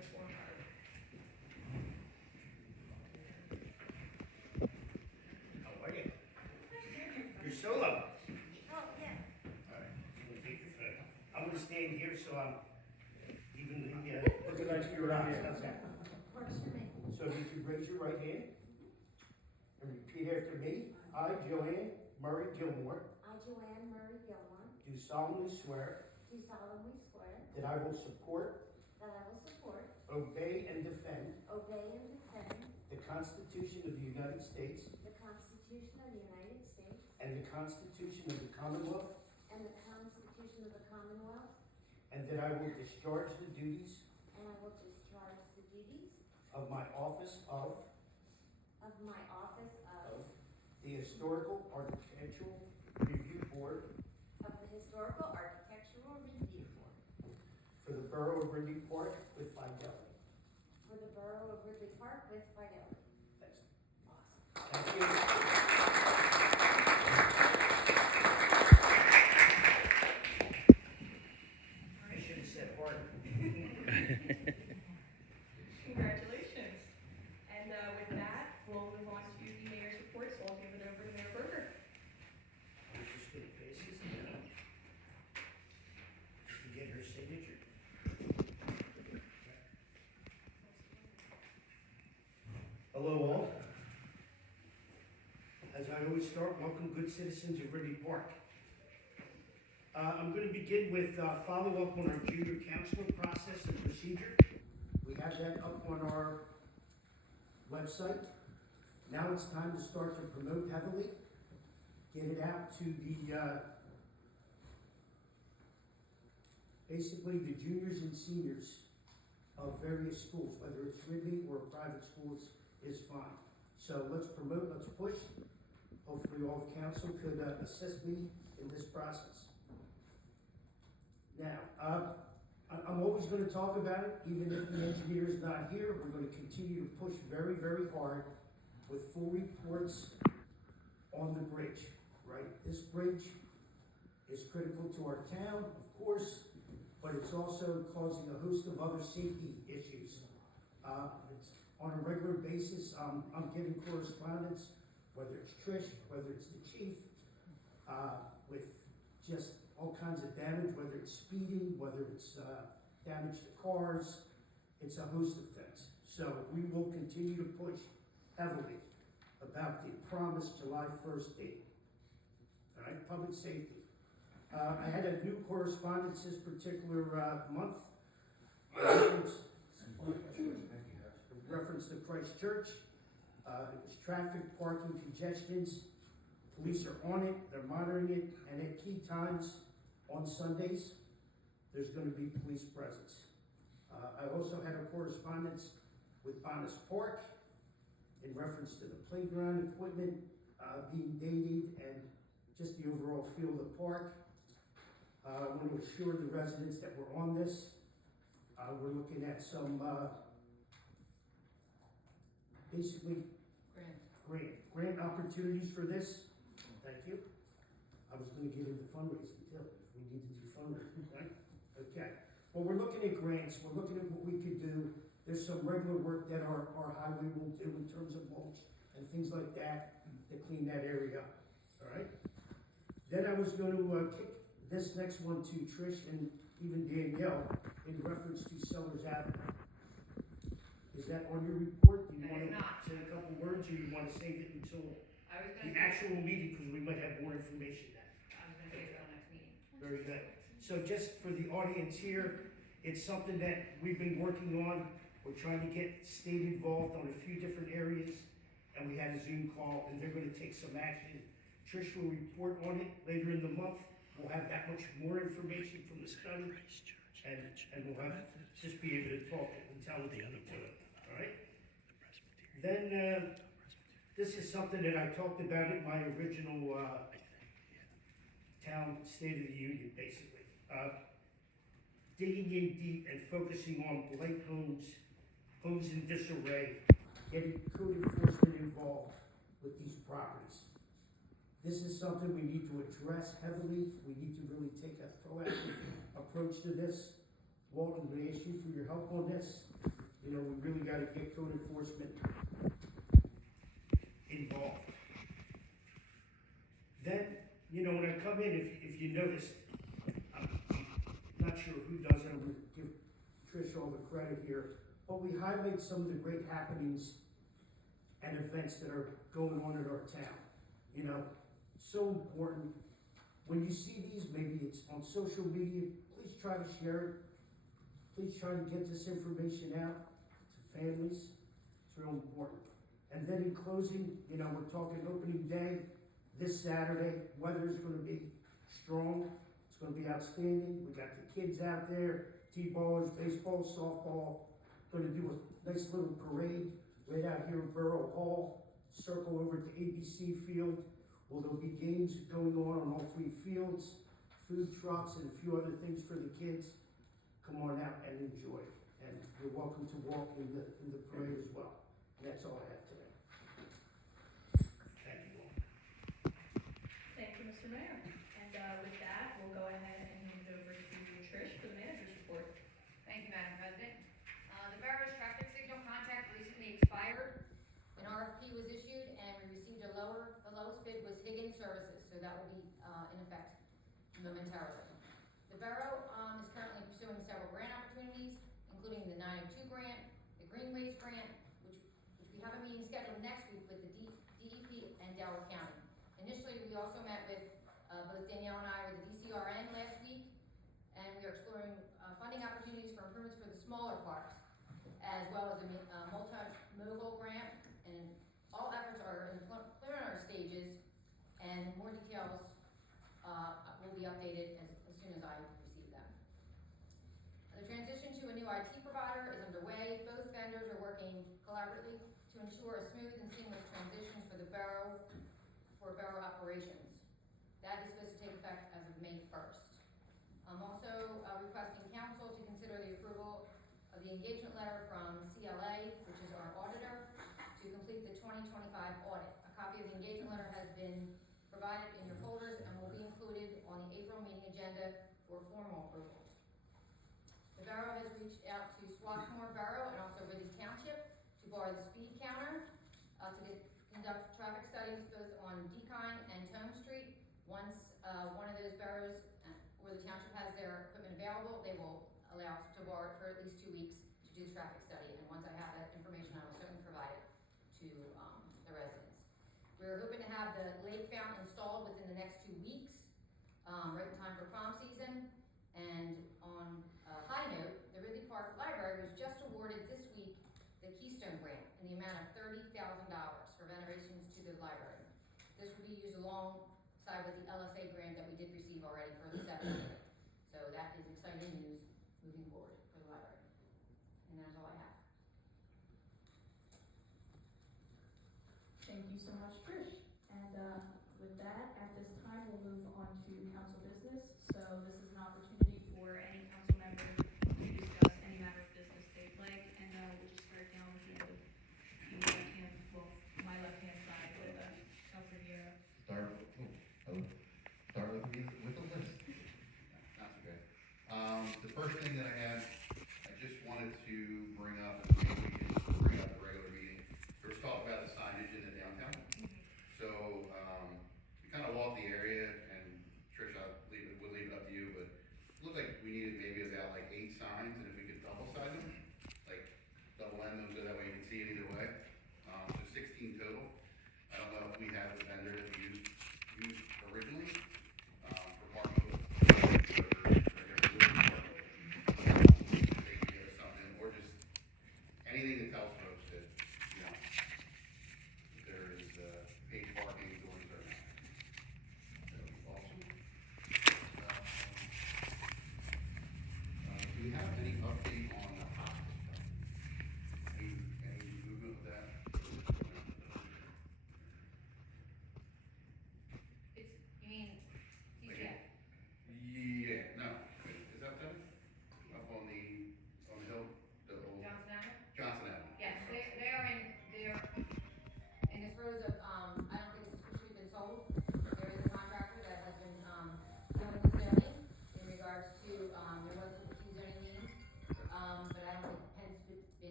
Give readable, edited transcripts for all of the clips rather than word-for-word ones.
with warm heart. How are you? You're solo. Oh, yeah. All right, I'm gonna take your photo. I'm gonna stand here so I'm evenly looking into your eyes. How's that? Works for me. So if you could raise your right hand and repeat after me. I, Joanne Murray Gilmore, I, Joanne Murray Gilmore, do solemnly swear do solemnly swear that I will support, that I will support, obey, and defend obey, and defend the Constitution of the United States the Constitution of the United States and the Constitution of the Commonwealth, and the Constitution of the Commonwealth, and that I will discharge the duties and I will discharge the duties of my office of the Historical Architectural Review Board of the Historical Architectural Review Board for the Borough of Ridley Park with fidelity. for the Borough of Ridley Park with fidelity. Thanks. Awesome. Thank you. I should have said harder. Congratulations. And with that, we'll move on to the mayor's report, so I'll give it over to Mayor Berger. I was just gonna pass this down. Just to get her signature. Hello all. As I always start, welcome good citizens of Ridley Park. I'm going to begin with follow-up on our junior counselor process and procedure. We have that up on our website. Now it's time to start to promote heavily, get it out to the, basically the juniors and seniors of various schools, whether it's Ridley or private schools is fine. So let's promote, let's push. Hopefully all of council could assist me in this process. Now, I'm always going to talk about it, even if the engineer is not here. We're going to continue to push very, very hard with full reports on the bridge, right? This bridge is critical to our town, of course, but it's also causing a host of other safety issues. It's on a regular basis, I'm getting correspondence, whether it's Trish, whether it's the chief, with just all kinds of damage, whether it's speeding, whether it's damage to cars, it's a host of things. So we will continue to push heavily about the promised July 1st date. All right, public safety. I had a new correspondence this particular month. Reference to Christ Church. It was traffic, parking, congestions. Police are on it, they're monitoring it, and at key times on Sundays, there's going to be police presence. I also had a correspondence with Bonus Park in reference to the playground equipment being dated and just the overall feel of the park. I want to assure the residents that we're on this. We're looking at some basically grant opportunities for this. Thank you. I was going to get into fundraising too. We need to do fundraising, right? Okay. Well, we're looking at grants. We're looking at what we could do. There's some regular work that our highway will do in terms of mulch and things like that to clean that area up. All right. Then I was going to kick this next one to Trish and even Danielle in reference to Sellers Avenue. Is that on your report? Do you That want is to not. say a couple words, or you want to save it until I was the gonna say, actual meeting, because we might have more information then? I was gonna say it on next meeting. Very good. So just for the audience here, it's something that we've been working on. We're trying to get state involved on a few different areas, and we had a Zoom call, and they're going to take some action. Trish will report on it later in the month. We'll have that much more information from the study, and we'll have just be able to talk intelligently to it. All right. Then this is something that I talked about in my original town State of the Union, basically. Digging in deep and focusing on blight homes in disarray, getting code enforcement involved with these properties. This is something we need to address heavily. We need to really take a proactive approach to this. Walt, I'm going to ask you for your help on this. You know, we really gotta get code enforcement involved. Then, you know, when I come in, if you noticed, I'm not sure who does it, I'm gonna give Trish all the credit here, but we highlight some of the great happenings and events that are going on in our town. You know, so important. When you see these, maybe it's on social media, please try to share it. Please try to get this information out to families. It's real important. And then in closing, you know, we're talking opening day this Saturday. Weather is going to be strong. It's going to be outstanding. We got the kids out there, T-ballers, baseball, softball. Going to do a nice little parade right out here in Borough Hall. Circle over to ABC Field. Well, there'll be games going on all three fields, food trucks, and a few other things for the kids. Come on out and enjoy. And you're welcome to walk in the parade as well. And that's all I have today. Thank you all. Thank you, Mr. Mayor. And with that, we'll go ahead and hand it over to Trish for the manager's report. Thank you, Madam President. The borough's traffic signal contract recently expired. An RFP was issued and we received the lowest bid was Higgins Services, so that will be in effect momentarily. The borough is currently pursuing several grant opportunities, including the 902 grant, the Greenways grant, which we have a meeting scheduled next week with the DEP and Delaware County. Initially, we also met with both Danielle and I with the DCRN last week, and we are exploring funding opportunities for improvements for the smaller parks, as well as a multimodal grant, and all efforts are in preliminary stages, and more details will be updated as soon as I receive them. The transition to a new IT provider is underway. Both vendors are working collaboratively to ensure a smooth and seamless transition for the borough, for borough operations. That is supposed to take effect as of May 1st. I'm also requesting council to consider the approval of the engagement letter from CLA, which is our auditor, to complete the 2025 audit. A copy of the engagement letter has been provided in your folders and will be included on the April meeting agenda for formal approval. The borough has reached out to Swarthmore Borough and also Ridley Township to borrow the speed counter to conduct traffic studies both on Dekine and Tome Street. Once one of those boroughs where the township has their equipment available, they will allow us to borrow it for at least 2 weeks to do the traffic study. And once I have that information, I will certainly provide it to the residents. We're hoping to have the lake fountain installed within the next 2 weeks, right in time for prom season. And on a high note, the Ridley Park Library was just awarded this week the Keystone Grant in the amount of $30,000 for renovations to the library. This will be used alongside with the LSA grant that we did receive already for the 7th grade. So that is exciting news moving forward for the library. And that's all I have. Thank you so much, Trish. And with that, at this time, we'll move on to council business. So this is an opportunity for any council member to discuss any matter of business they'd like. And we'll just start down with my left-hand side with Councilor Vieira. Start with the list. That's okay. The first thing that I had, I just wanted to bring up, and maybe we can bring up a regular meeting. There was talk about the signage in the downtown.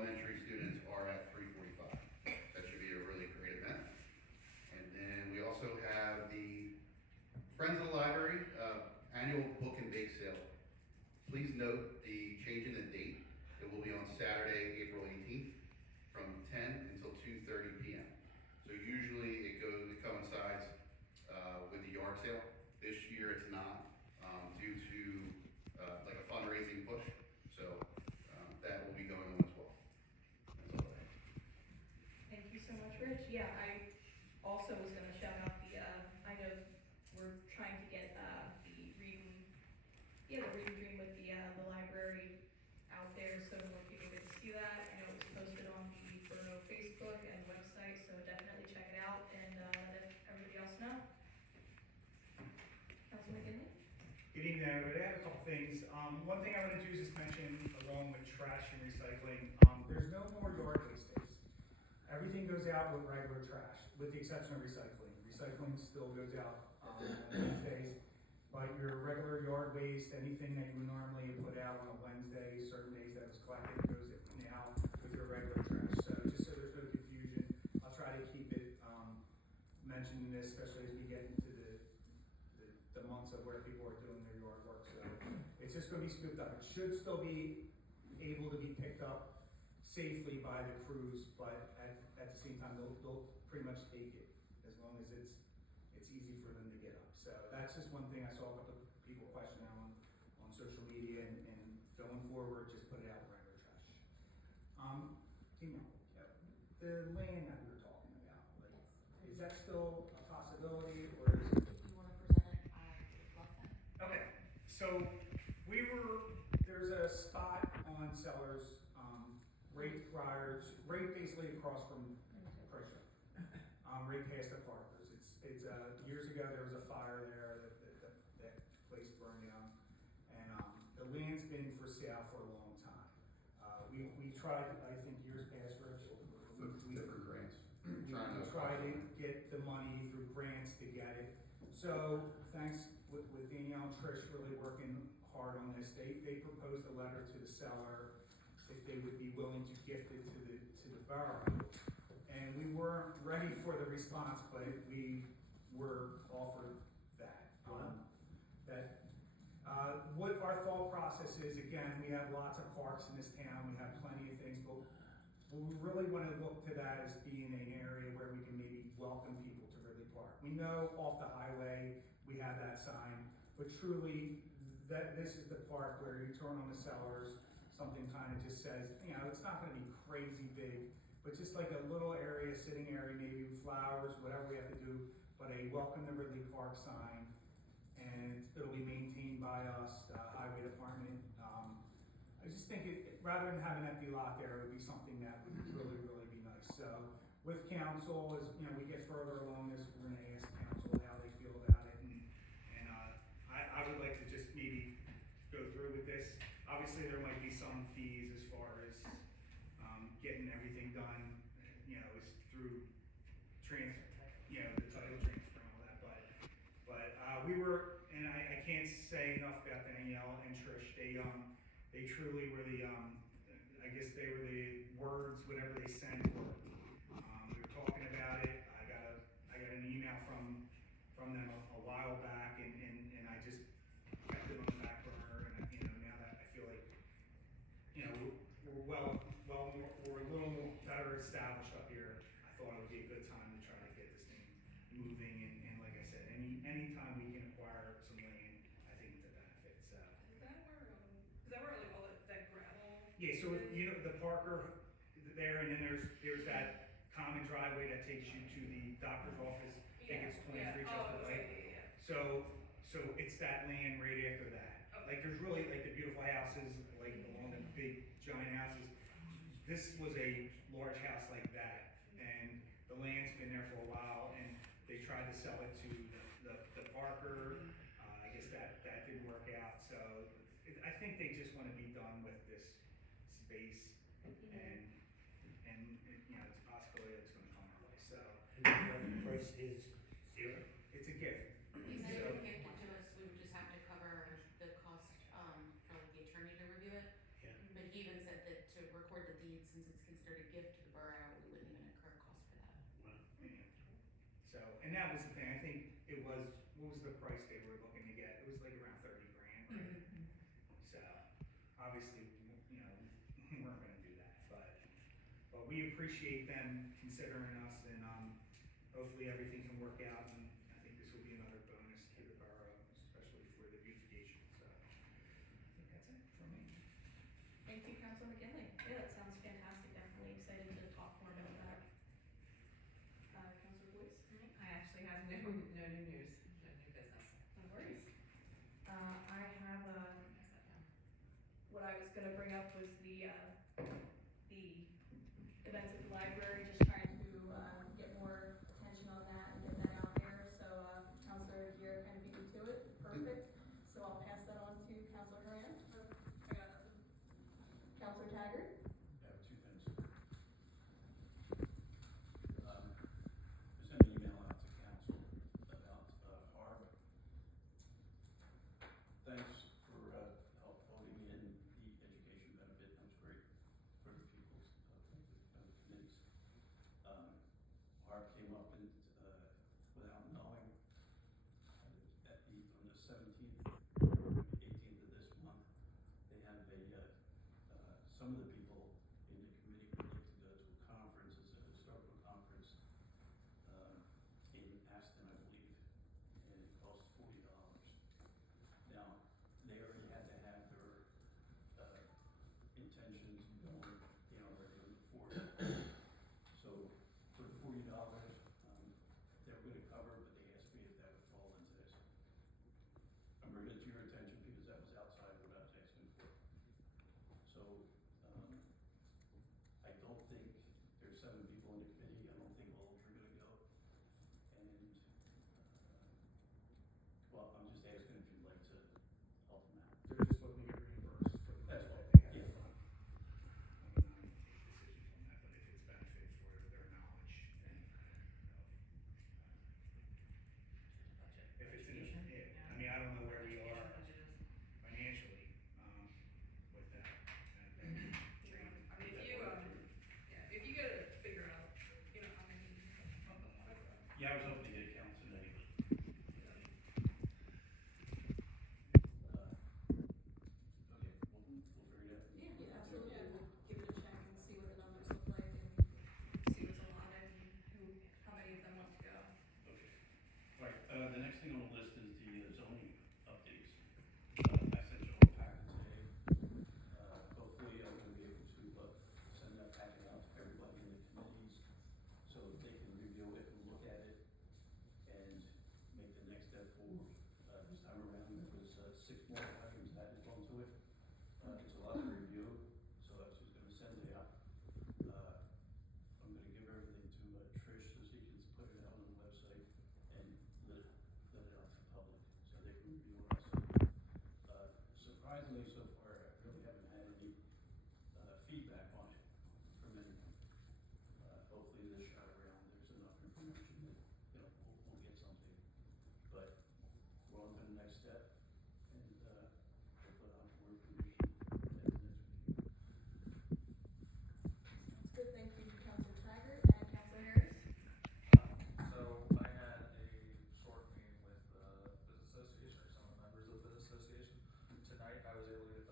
elementary students are at 3:45. That should be a really great event. And then we also have the Friends of the Library annual book and bake sale. Please note the change in the date. It will be on Saturday, April 18th from 10 until 2:30 p.m. So usually it coincides with the yard sale. This year it's not due to like a fundraising push. So that will be going on as well. That's all I have. Thank you so much, Rich. Yeah, I also was gonna shout out the, I know we're trying to get, the reading dream with the library out there, so more people get to see that. I know it was posted on the Borough Facebook and website, so definitely check it out and, let everybody else know. Councilman McKinley? Good evening, everybody. I have a couple things. One thing I want to do is just mention, along with trash and recycling, there's no more yard waste days. Everything goes out with regular trash, with the exception of recycling. Recycling still goes out on Wednesdays, but your regular yard waste, anything that you would normally put out on a Wednesday, certain days that was collected, goes now with your regular trash. So just so there's no confusion, I'll try to keep it mentioning this, especially as we get into the months of where people are doing their yard work. So it's just going to be scooped up. It should still be able to be picked up safely by the crews, but at the same time, they'll pretty much take it as long as it's easy for them to get up. So that's just one thing I saw a couple of people question on social media, and going forward, just put it out in regular trash. Tina, the land that we were talking about, like, is that still a possibility, or is it? If you wanna present it, I would love that. Okay, so there's a spot on Sellers, right basically across from Chrysler. Right past the Parkers. It's years ago there was a fire there that place burned down, and the land's been for sale for a long time. We tried, I think years past, Rich. Different grants. We tried to get the money through grants to get it. So thanks with Danielle and Trish really working hard on this. They proposed a letter to the seller if they would be willing to gift it to the borough. And we weren't ready for the response, but we were offered that. What our thought process is, again, we have lots of parks in this town, we have plenty of things, but we really want to look to that as being an area where we can maybe welcome people to Ridley Park. We know off the highway, we have that sign, but truly, this is the park where you turn on the Sellers, something kind of just says, it's not gonna be crazy big, but just like a little area, sitting area, maybe flowers, whatever we have to do, but a welcome to Ridley Park sign, and it'll be maintained by us, the highway department. I just think rather than have an empty lot there, it would be something that would really, really be nice. So with council, as we get further along this, we're gonna ask council how they feel about it, and I would like to just maybe go through with this. Obviously, there might be some fees as far as getting everything done, is through the title transfer and all that, but we were, and I can't say enough about Danielle and Trish. They truly were I guess they were the words, whatever they sent were. We were talking about it. I got an email from them a while back, and I just kept it on the back burner, and now that I feel like we're a little more better established up here, I thought it would be a good time to try to get this thing moving, and like I said, any time we can acquire some land, I think it's a benefit. So Is that where like all that gravel? yeah, so the Parker there, and then there's that common driveway that takes you to the doctor's office. I think it's 23 Chester Pike. So it's that land right after that. Like there's really like the beautiful houses, like along the big giant houses. This was a large house like that, and the land's been there for a while, and they tried to sell it to the Parker. I guess that didn't work out. So I think they just want to be done with this space, and it's a possibility that it's going to come our way. So The price is zero. it's a gift. He said So- if you gifted to us, we would just have to cover the cost, for like the attorney to review it. Yeah. But he even said that to record the deed, since it's and that was the thing, I think it was, what was the price they were looking to get? It was like around 30 grand, right? So, obviously, you know, we weren't gonna do that, but we appreciate them considering us, and, hopefully everything can work out, and I think this will be another bonus to the borough, especially for the beautification, so. I think that's it for me. Thank you, Councilor McKinley. Yeah, that sounds fantastic. Definitely excited to talk more about that. Councilor Boyce? I actually have no new news, no new business. No worries. I have what I was gonna bring up was the events at the library, just trying to, get more attention on that and get that out there. So, Councilor Gier kind of beat me to it. Perfect. So I'll pass that on to Councilor Haran. I got nothing. Councilor Taggart? I have two things. I sent an email out to council about HARB. Thanks for help voting in the education benefit. That was great for the people's committees. HARB came up and without knowing on the 17th, 18th of this month, they have some of the people in the committee would like to go to a conference, it's a historical conference, in Aston, I believe, and it costs $40. Now, they already had to have their, intentions going, you know, already before. So, for $40, they were gonna cover, but they asked me if that would fall into this. I'm bringing it to your attention because that was outside of what I was asking for. So, I don't think, there's 7 people in the committee, I don't think all of them are gonna go. And, well, I'm just asking if you'd like to help them out. They're just looking to get reimbursed for the That's fact right, that they had yeah. fun. I mean, I don't make decisions on that, but if it's benefits for their knowledge and, if it's in, I mean, I don't know where we are financially, with that. And then I mean, if you gotta figure out, you know, how many. Yeah, I was hoping to get a count today, but, okay, we'll figure it out. Yeah, absolutely. Yeah, we'll give it a check and see what the numbers look like and see what's allotted and how many of them want to go. Okay. All right, the next thing on the list is the zoning updates. I sent you all a packet today. Hopefully I'm gonna be able to, send that packet out to everybody in the committees so they can review it and look at it and make the next step forward. This time around, there was, 6 more items added onto it. It's a lot to review, so I was just gonna send it out. I'm gonna give everything to Trish so she can put it out on the website and let it out to the public so they can review it also. Surprisingly, so far, I really haven't had any feedback on it from anyone. Hopefully this shot around, there's enough information that, you know, we'll get something. But we're on to the next step, and hopefully I'll have more information at the next meeting. Sounds good. Thank you, Councilor Taggart and Councilor Harris. So I had a short meeting with the business association, or some of the members of the business association. Tonight, I was able to get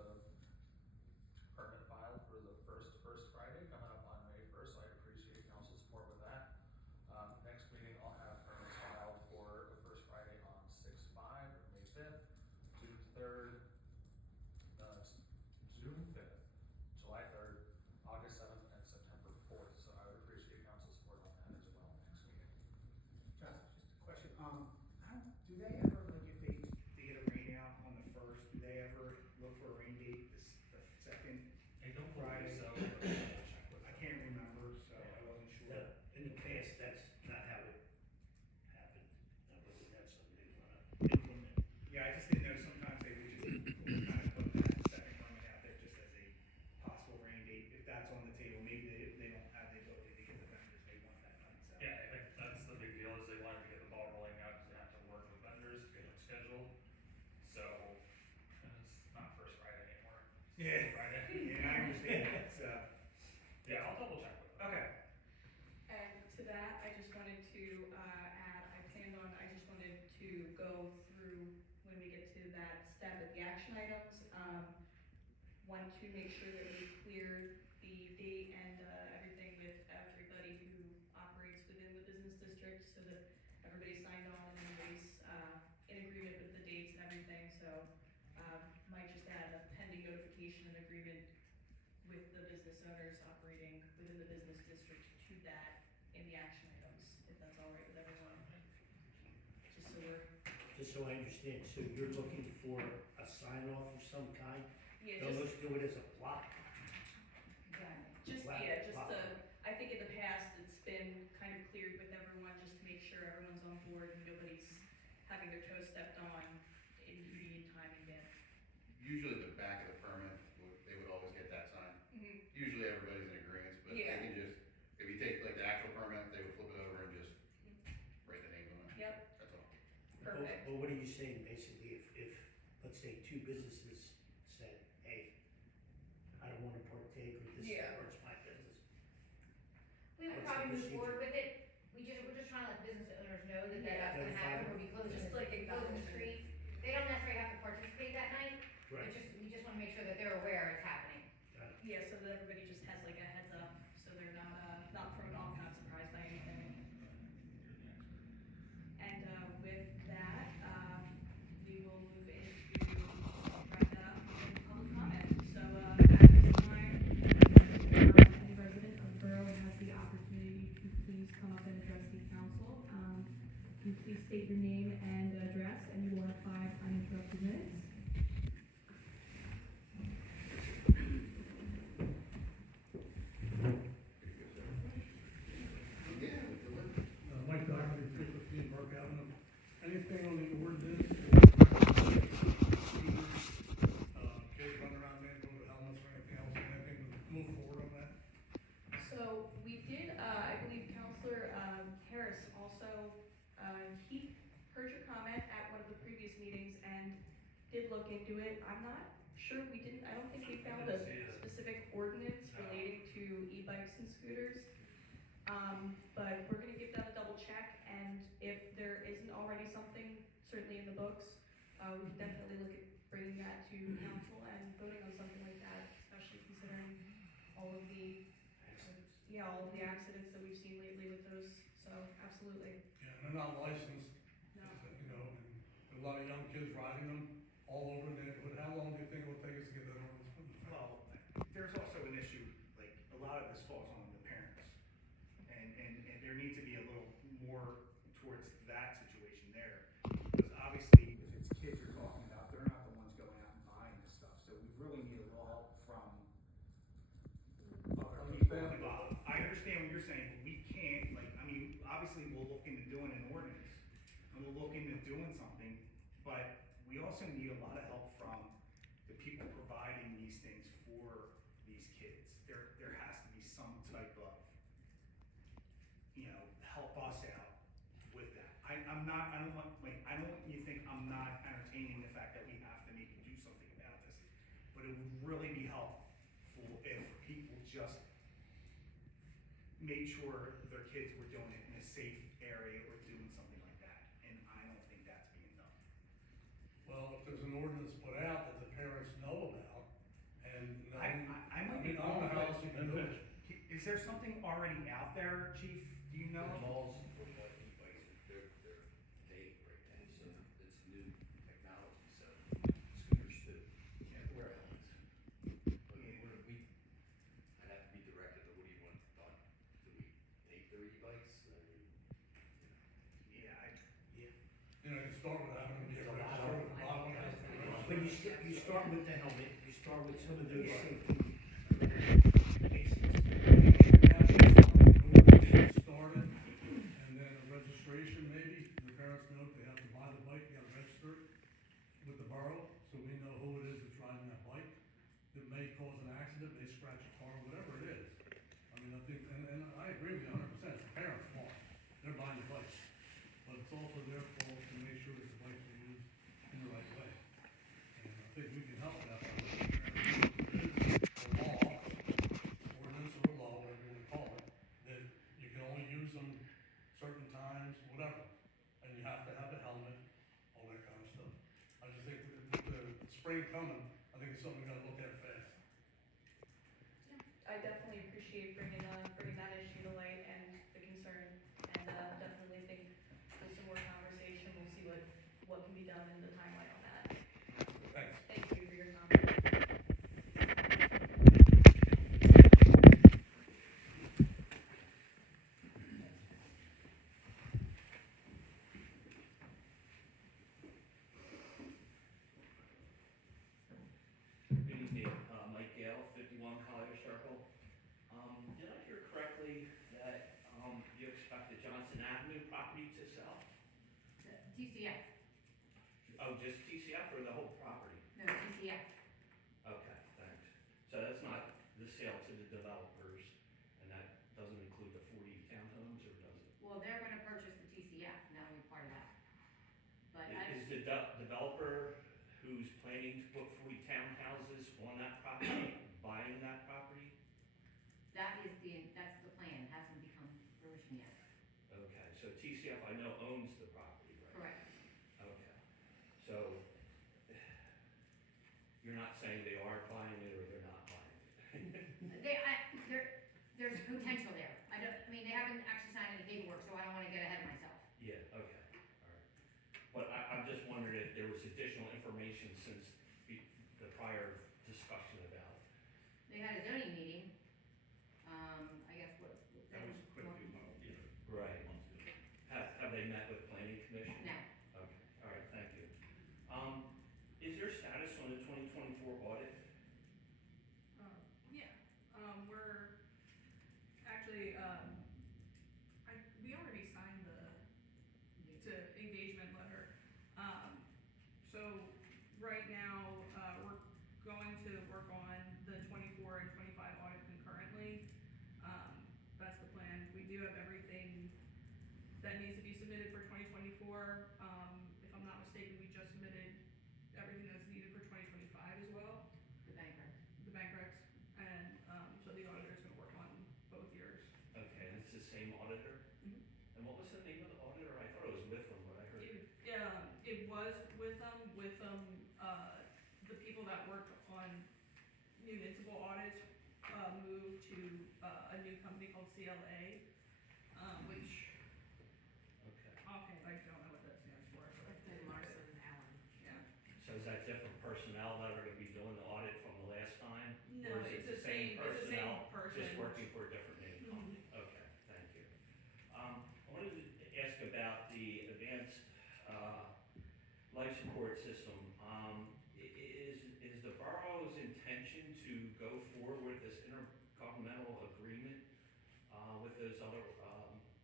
to go through, when we get to that step at the action items, want to make sure that we clear the date and, everything with everybody who operates within the business district, so that everybody's signed on and everybody's, in agreement with the dates and everything, so, might just add a pending notification and agreement with the business owners operating within the business district to that in the action items, if that's all right with everyone. Just so I understand, so you're looking for a sign off of some kind? Yeah, Don't just, let's do it as a block. Exactly. just to, I think in the past, it's been kind of cleared with everyone, just to make sure everyone's on board and nobody's having their toes stepped on in between time again. Usually the back of the permit, they would always get that sign. Usually everybody's in agreement, but they Yeah. can just, if you take like the actual permit, they would flip it over and just write the name on it. Yep, That's all. perfect. But what are you saying, basically, if, let's say, two businesses said, hey, I don't wanna partake with this, Yeah. or it's my business. We would What's the probably move procedure? forward with it, we're just trying to let business owners know that that's gonna happen, we'll be closing, Just like closing the acknowledgement. street. They don't necessarily have to participate that night, Right. we just wanna make sure that they're aware it's happening. Yeah, so that everybody just has like a heads up, so they're not thrown off, not surprised by anything. And, with that, we will move into Brenda and public comment. So, at this time, any resident of the borough has the opportunity to please come up and address the council. Can you please state your name and address, and you will have 5 uninterrupted minutes. Yeah, we can live. Mike Doherty, 315 Burke Avenue. Anything on the ordinance, kids running around there with helmets or anything else, anything to move forward on that? So we did, I believe Counselor Harris also, he heard your comment at one of the previous meetings and did look into it. I'm not sure, I don't think we found a specific ordinance relating to e-bikes and scooters. But we're gonna give that a double check, and if there isn't already something certainly in the books, we can definitely look at bringing that to council and voting on something like that, especially considering all of the accidents that we've seen lately with those, so absolutely. Yeah, they're not licensed, No. you know, and a lot of young kids riding them all over the neighborhood. How long do you think it will take us to get that ordinance put in effect? Well, there's also an issue, like, a lot of this falls on the parents. And there needs to be a little more towards that situation there. Because obviously, if it's kids you're talking about, they're not the ones going out and buying this stuff. So we really need a little help from other people involved. I understand what you're saying, but we can't, like, I mean, obviously, we'll look into doing an ordinance. And we'll look into doing something, but we also need a lot of help from the people providing these things for these kids. There has to be some type of, help us out with that. I don't want you to think I'm not entertaining the fact that we have to maybe do something about this. But it would really be helpful if people just made sure their kids were doing it in a safe area or doing something like that. And I don't think that's being done. Well, if there's an ordinance put out that the parents know about, and, I might be I don't know how else you can do it. Is there something already out there, Chief? Do you know? Laws for what e-bikes, they're dated right now, so it's new technology, so scooters too. You can't wear helmets. But I'd have to be directed to what do you want done? Do we take their e-bikes? I mean, You know, you start with having them get There's a lot registered, of- a lot of them have to be registered. But you start with the helmet, you start with some of those safety basics. Started, and then a registration maybe, the parents know if they have to buy the bike, you gotta register it with the borough, so we know who it is that's riding that bike. It may cause an accident, may scratch a car, whatever it is. I mean, I think, and I agree with you 100%, it's the parents' fault, they're buying the bike. But it's also their fault to make sure that the bikes are used in the right way. And I think we can help that by making sure it is the law, spring coming, I think it's something we gotta look at fast. I definitely appreciate bringing that issue to light and the concern, and, definitely think with some more conversation, we'll see what can be done in the timeline on that. Thanks. Thank you for your comment. Good evening, Mike Gale, 51 Collier Circle. Did I hear correctly that you expect the Johnson Avenue property to sell? TCF, Oh, just TCF or the whole property? no, TCF. Okay, thanks. So that's not the sale to the developers, and that doesn't include the 40 townhomes, or does it? Well, they're gonna purchase the TCF, and that'll be part of that. But Is the developer who's planning to put 40 townhouses on that property buying that property? that's the plan, it hasn't become fruition yet. Okay, so TCF I know owns the property, right? Correct. Okay, so you're not saying they are buying it or they're not buying it? There's potential there. I mean, they haven't actually signed any paperwork, so I don't wanna get ahead of myself. Yeah, okay, all right. But I'm just wondering if there was additional information since the prior discussion about it. They had a zoning meeting, I guess That was quite a few months, Right. months ago. Have they met with planning commission? No, Okay, all right, thank you. Is there status on the 2024 audit? Yeah, we're actually, we already signed the engagement letter. So right now, we're going to work on the 24 and 25 audit concurrently. That's the plan. We do have everything that needs to be submitted for 2024. If I'm not mistaken, we just submitted everything that's needed for 2025 as well. the bank recs. The bank recs, and, so the auditor's gonna work on both years. Okay, and it's the same auditor? Mhm. And what was the name of the auditor? I thought it was Witham, but I heard. It was with the people that worked on municipal audits, moved to, a new company called CLA, which, Okay, offhand, I don't know what that stands for, so. Larson Allen. Yeah. so is that different personnel that are gonna be doing the audit from the last time? No, Or is it it's the same personnel, person. just working for a different name company? Okay, thank you. I wanted to ask about the advanced, life support system. Is the borough's intention to go forward with this intergovernmental agreement, with those other,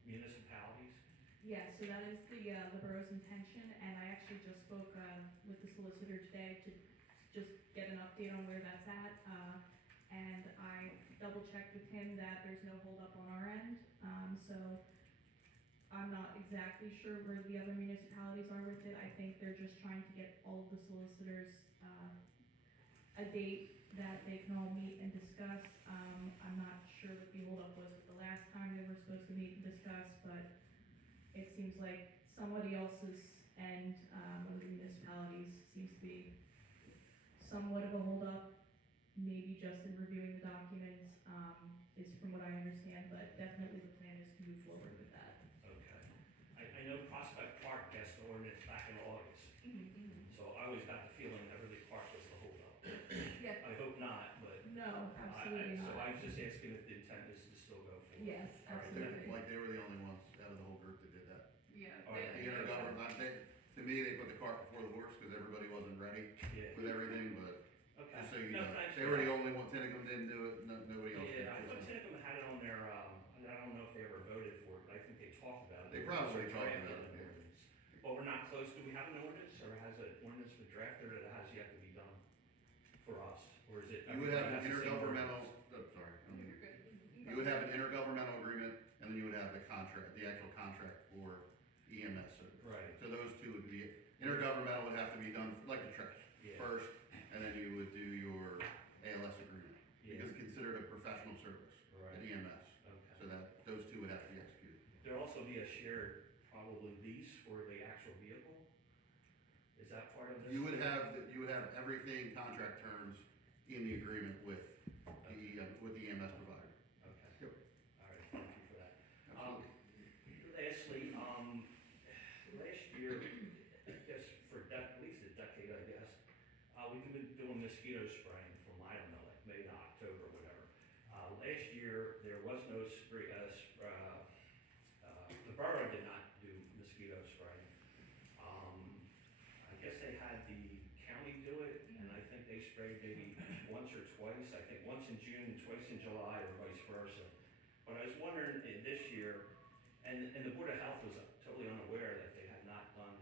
municipalities? Yeah, so that is the borough's intention, and I actually just spoke, with the solicitor today to just get an update on where that's at. And I double checked with him that there's no holdup on our end, so I'm not exactly sure where the other municipalities are with it. I think they're just trying to get all of the solicitors, a date that they can all meet and discuss. I'm not sure what the holdup was the last time they were supposed to meet and discuss, but it seems like somebody else's end, of the municipalities seems to be somewhat of a holdup, maybe just in reviewing the documents, is from what I understand, but definitely the plan is to move forward with that. Okay. I know Prospect Park passed the ordinance back in August, so I always got the feeling Everly Park was the holdup. Yeah. I hope not, but. No, absolutely So not. I was just asking if the intent is to still go forward. Yes, All right, absolutely. Like, they were the only ones out of the whole group that did that. Yeah. All right. The intergovernmental, to me, they put the cart before the horse, because everybody wasn't ready Yeah. with everything, but Okay. just so you No, know, thanks they for were the that. only one, Tinicum didn't do it, nobody else did. Yeah, I thought Tinicum had it on their, I don't know if they ever voted for it, but I think they talked about it. They probably Sort of talked drafted about it, an yeah. ordinance. But we're not close, do we have an ordinance, or has an ordinance been drafted, or that has yet to be done for us? Or is it? You would have an everybody has the same intergovernmental, ordinance? sorry, You're good. you would have an intergovernmental agreement, and then you would have the contract, the actual contract for EMS service. Right, So those two would be, intergovernmental would have to be done, like the trash, yeah, first, and then you would do your ALS agreement. yeah, Because it's considered a professional service, right, an EMS, okay. so that, those two would have to be executed. There'll also be a shared, probably lease for the actual vehicle? Is that part of this? You would have everything, contract terms in the agreement with the EMS provider. Okay. Yep. All right, thank you for that. Absolutely. Lastly, last year, I guess at least a decade, I guess, we've been doing mosquito spraying from, I don't know, like May to October, whatever. Last year, there was no spray, the borough did not do mosquito spraying. I guess they had the county do it, and I think they sprayed maybe once or twice, I think once in June, twice in July, or vice versa. But I was wondering, this year, and the Board of Health was totally unaware that they had not done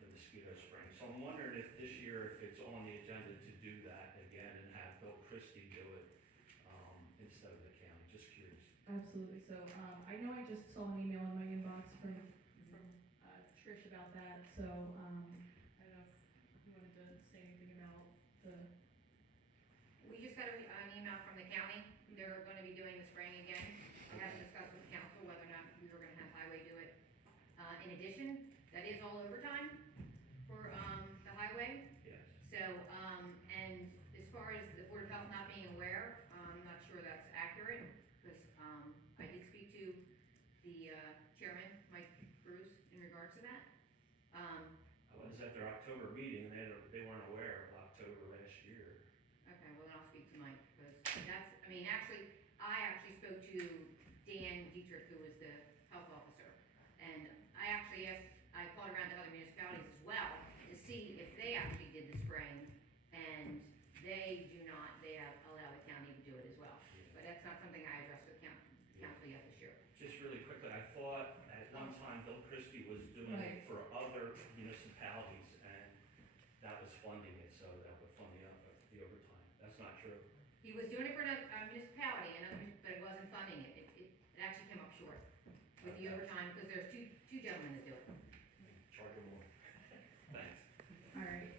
the mosquito spraying. So I'm wondering if this year, if it's on the agenda to do that again and have Bill Christie do it, instead of the county, just curious. Absolutely. So, I know I just saw an email in my inbox from Trish about that, so, I don't know if you wanted to say anything about the. We just got an email from the county, they're gonna be doing the spraying again. I haven't discussed with the council whether or not we were gonna have highway do it. In addition, that is all overtime for, the highway. Yes. So, and as far as the Board of Health not being aware, I'm not sure that's accurate, because, I did speak to the, chairman, Mike Bruce, in regards to that. I was at their October meeting, and they weren't aware of October last year. Okay, well, then I'll speak to Mike, because that's, I mean, actually, I actually spoke to Dan Dietrich, who was the health officer, and I called around to other municipalities as well, to see if they actually did the spraying, and they do not, they have allowed the county to do it as well, but that's not something I addressed with council yet this year. Just really quickly, I thought at one time Bill Christie was doing Right. it for other municipalities, and that was funding it, so that would fund the overtime. That's not true. He was doing it for a municipality, but it wasn't funding it, it actually came up short with the overtime, because there's two gentlemen that do it. Charge them more. Thanks. All right.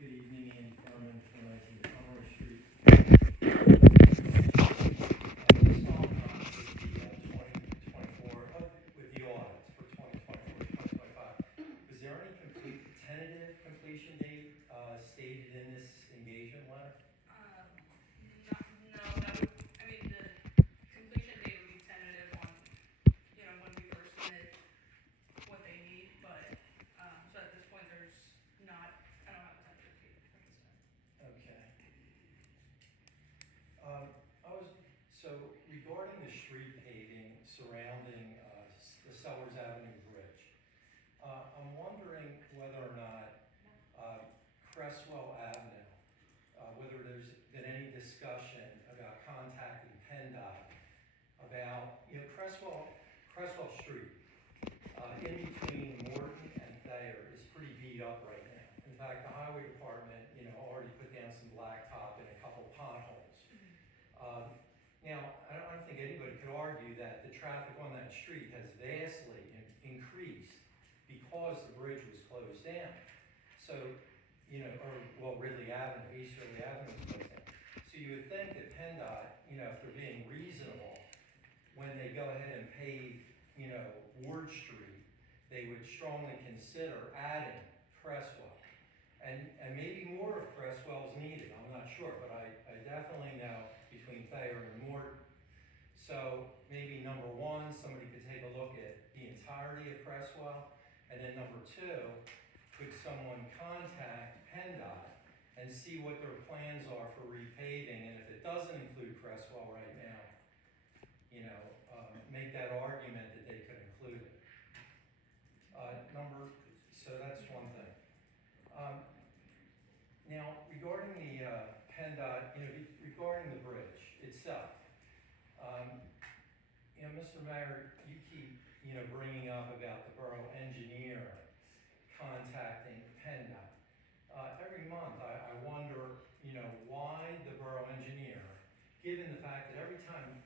Good evening, Andy Furman from 19 Commerce Street. With the audits for 2024, 2025, was there any tentative completion date stated in this engagement letter? No, that would, I mean, the completion date would be tentative on, when we first submit what they need, but, so at this point, there's not, I don't have a tentative date, like I said. Okay. So regarding the street paving surrounding the Sellers Avenue Bridge, I'm wondering whether or not Cresswell Avenue, whether there's been any discussion about contacting PennDOT about, Cresswell Street, in between Morton and Thayer is pretty beat up right now. In fact, the highway department, already put down some blacktop and a couple potholes. Now, I don't think anybody could argue that the traffic on that street has vastly increased because the bridge was closed down. So, Ridley Avenue, East Ridley Avenue was closed down. So you would think that PennDOT, if they're being reasonable, when they go ahead and pave, Ward Street, they would strongly consider adding Cresswell. And maybe more of Cresswell is needed, I'm not sure, but I definitely know between Thayer and Morton. So maybe number one, somebody could take a look at the entirety of Cresswell, and then number two, could someone contact PennDOT and see what their plans are for repaving, and if it doesn't include Cresswell right now, make that argument that they could include it. So that's one thing. Now, regarding the PennDOT, regarding the bridge itself, Mr. Mayor, you keep, bringing up about the borough engineer contacting PennDOT. Every month, I wonder, why the borough engineer, given the fact that every time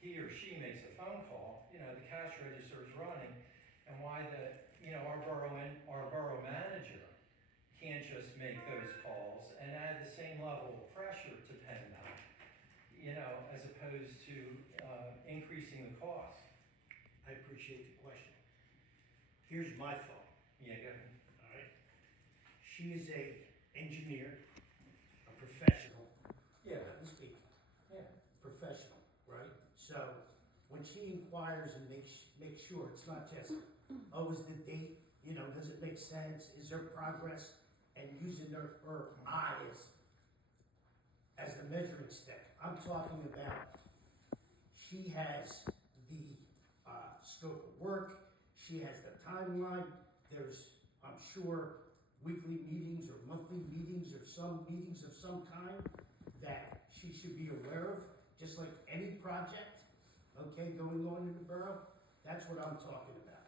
he or she makes a phone call, the cash register is running, and why the our borough manager can't just make those calls and add the same level of pressure to PennDOT, as opposed to increasing the cost. I appreciate the question. Here's my thought, Yeah, go ahead. all right? She is a engineer, a professional. Yeah. Let me speak. Yeah. Professional, right? So when she inquires and makes sure it's not just, oh, is the date, does it make sense? Is there progress? And using her eyes as the measuring stick. I'm talking about, she has the scope of work, she has the timeline, there's, I'm sure, weekly meetings or monthly meetings or some meetings of some kind that she should be aware of, just like any project, okay, going on in the borough. That's what I'm talking about.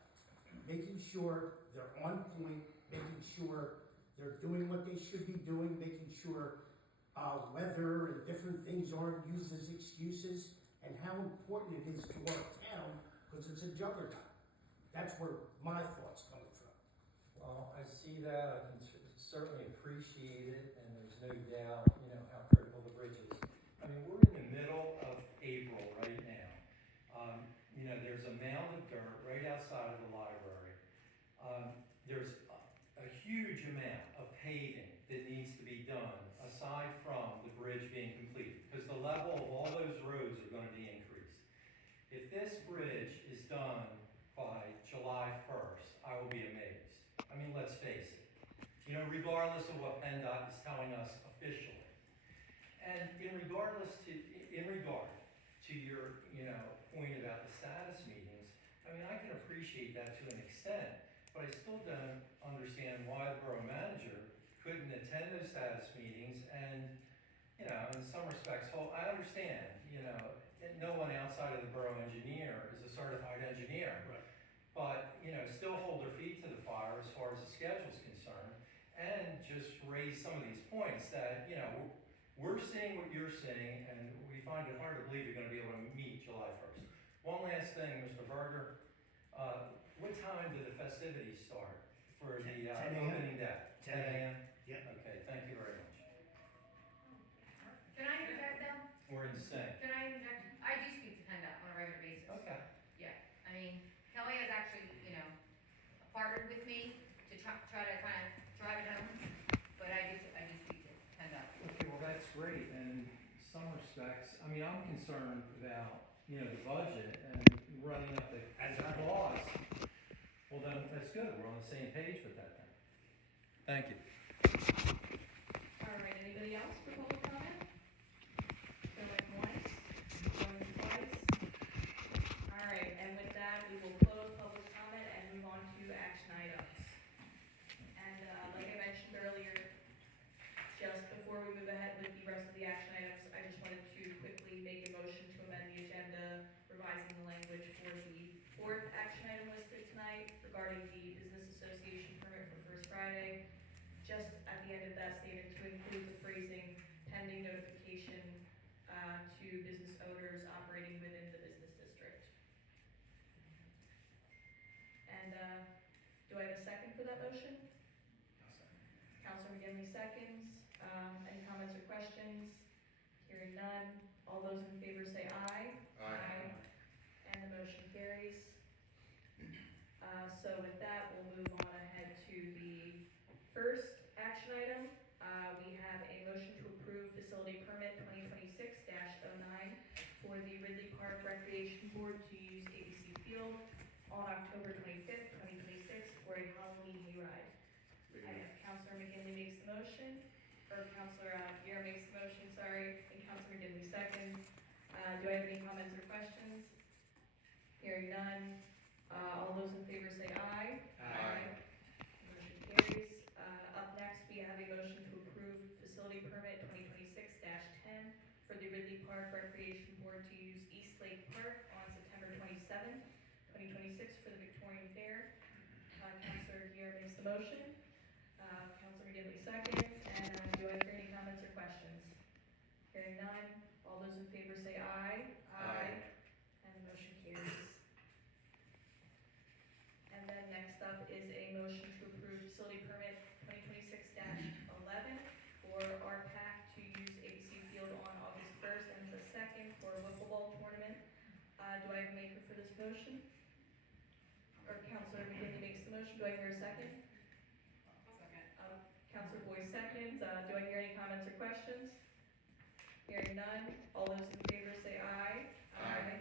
Making sure they're on point, making sure they're doing what they should be doing, making sure weather and different things aren't used as excuses, and how important it is to our town, because it's a juggernaut. That's where my thoughts coming from. Well, I see that, I can certainly appreciate it, and there's no doubt, how critical the bridge is. I mean, we're in the middle of April right now. There's a mound of dirt right outside of the library. There's a huge amount of paving that needs to be done, aside from the bridge being completed, because the level of all those roads are gonna be increased. If this bridge is done by July 1st, I will be amazed. I mean, let's face it. Regardless of what PennDOT is telling us officially. And in regard to your, point about the status meetings, I mean, I can appreciate that to an extent, but I still don't understand why the borough manager couldn't attend those status meetings and, in some respects, well, I understand, no one outside of the borough engineer is a certified engineer. Right. But, still hold their feet to the fire as far as the schedule's concerned, and just raise some of these points that, we're seeing what you're seeing, and we find it hard to believe you're gonna be able to meet July 1st. One last thing, Mr. Berger, what time do the festivities start for the 10 a.m. opening day? 10 a.m. Yeah. Okay, thank you very much. Can I interject though? We're in sync. Can I interject? I do speak to PennDOT on a regular basis. Okay. Yeah, I mean, Kelly has actually, partnered with me to try to kind of drive it home, but I do speak to PennDOT. Okay, well, that's great, and in some respects, I mean, I'm concerned about, the budget and running up the cost. Well, then, that's good, we're on the same page with that then. Thank you. All right, anybody else for public comment? Going once, going twice. All right, and with that, we will close public comment and move on to action items. And, like I mentioned earlier, just before we move ahead with the rest of the action items, I just wanted to quickly make a motion to amend the agenda, revising the language for the fourth action item listed tonight regarding the business association permit for First Friday. Just at the end of that statement, to include the phrasing pending notification to business owners operating within the business district. And do I have a second for that motion? Councilor McGinley seconds. Any comments or questions? Hearing none. All those in favor say aye. Aye. And the motion carries. So with that, we'll move on ahead to the first action item. We have a motion to approve facility permit 2026-09 for the Ridley Park Recreation Board to use ABC Field on October 25th, 2026 for a Halloween hayride. I have Councilor McGinley makes the motion, or Councilor Guerra makes the motion, sorry, and Councilor McGinley seconds. Do I have any comments or questions? Hearing none. All those in favor say aye. Aye. Motion carries. Up next, we have a motion to approve facility permit 2026-10 for the Ridley Park Recreation Board to use East Lake Park on September 27th, 2026 for the Victorian Fair. Councilor Guerra makes the motion. Councilor McGinley seconds. And do I hear any comments or questions? Hearing none. All those in favor say aye. Aye. And the motion carries. And then next up is Do I have a maker for this motion? Or Counselor McKinley makes the motion, do I hear a second? Second. Counselor Boyd seconds, do I hear any comments or questions? Hearing none, all those in favor say aye. Aye.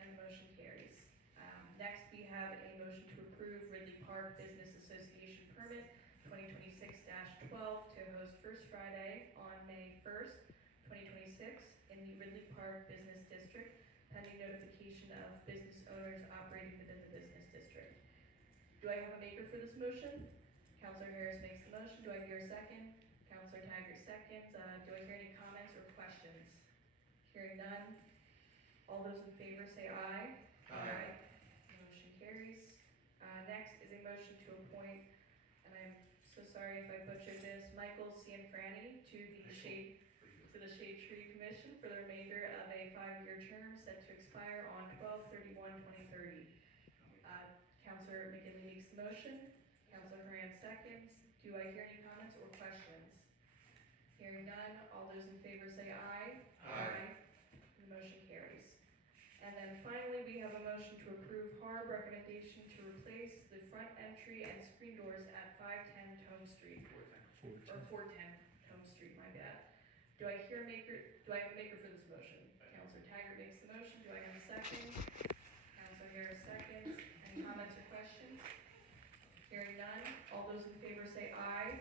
And the motion carries. Next, we have a motion to approve Ridley Park Business Association permit 2026-12 to host First Friday on May 1st, 2026 in the Ridley Park Business District, pending notification of business owners operating within the business district. Do I have a maker for this motion? Counselor Harris makes the motion. Do I hear a second? Counselor Taggart seconds. Do I hear any comments or questions? Hearing none. All those in favor say aye. Aye. Motion carries. Next is a motion to appoint, and I'm so sorry if I butchered this, Michael Cianfrani to the Shade Tree Commission for the remainder of a 5-year term set to expire on 12/31/2030. Counselor McGinley makes the motion. Counselor Horan seconds. Do I hear any comments or questions? Hearing none, all those in favor say aye. Aye. The motion carries. And then finally, we have a motion to approve HARB recommendation to replace the front entry and screen doors at 510 Tome Street. Or 410 Tome Street, my bad. Do I have a maker for this motion? Counselor Taggart makes the motion. Do I have a second? Counselor Harris seconds. Any comments or questions? Hearing none, all those in favor say aye.